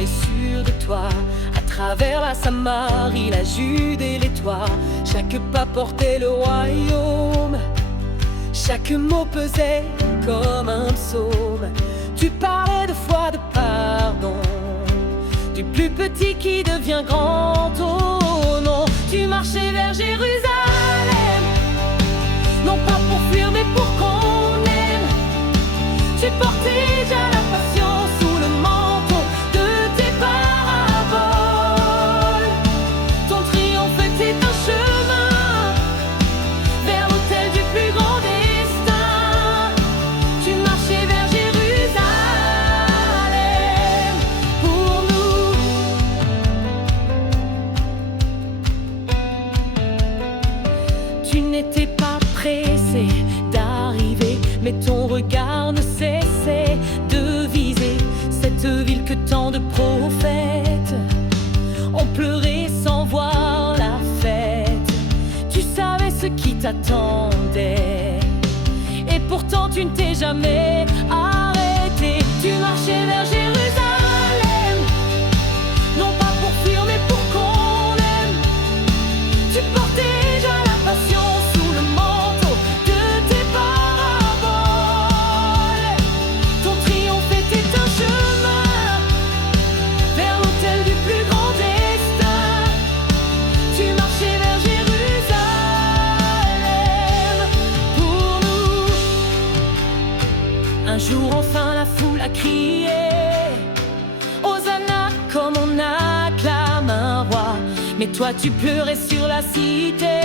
mais sûr de toi. À travers la Samarie, la Jude et les toits, chaque pas portait le royaume. Chaque mot pesait comme un psaume. Tu parlais de foi, de pardon, du plus petit qui devient grand. Oh non, tu marchais vers Jérusalem, non pas pour fuir mais pour qu'on aime. Tu portais déjà la passion sous le manteau de tes paraboles. Ton triomphe était un chemin vers l'autel du plus grand destin. Tu marchais vers Jérusalem pour nous. Tu n'étais pas pressé d'arriver, mais ton regard ne cessait de viser cette ville que tant de prophètes ont pleuré sans voir la fête. Tu savais ce qui t'attendait, et pourtant tu ne t'es jamais arrêté. Tu marchais vers Jérusalem, non pas pour fuir mais pour qu'on aime. Tu portais déjà la passion sous le manteau de tes paraboles. Ton triomphe était un chemin vers l'autel du plus grand destin. Tu marchais vers Jérusalem pour nous. Un jour enfin la foule a crié Hosanna comme on acclame un roi. Mais toi tu pleurais sur la cité,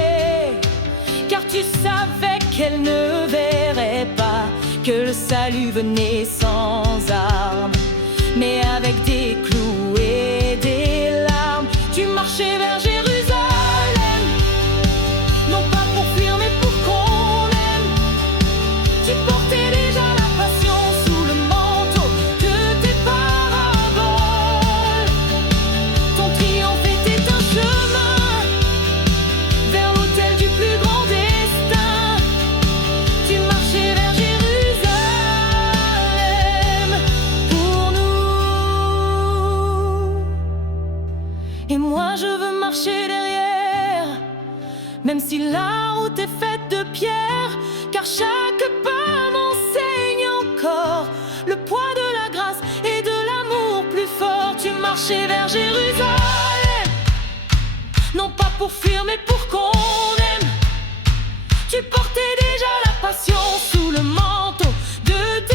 car tu savais qu'elle ne verrait pas que le salut venait sans armes, mais avec des clous et des larmes. Tu marchais vers Jérusalem, non pas pour fuir mais pour qu'on aime. Tu portais déjà la passion sous le manteau de tes paraboles. Ton triomphe était un chemin vers l'autel du plus grand destin. Tu marchais vers Jérusalem pour nous. Et moi je veux marcher derrière, même si la route est faite de pierre, car chaque pas m'enseigne encore le poids de la grâce et de l'amour plus fort. Tu marchais vers Jérusalem, non pas pour fuir mais pour qu'on aime. Tu portais déjà la passion sous le manteau de tes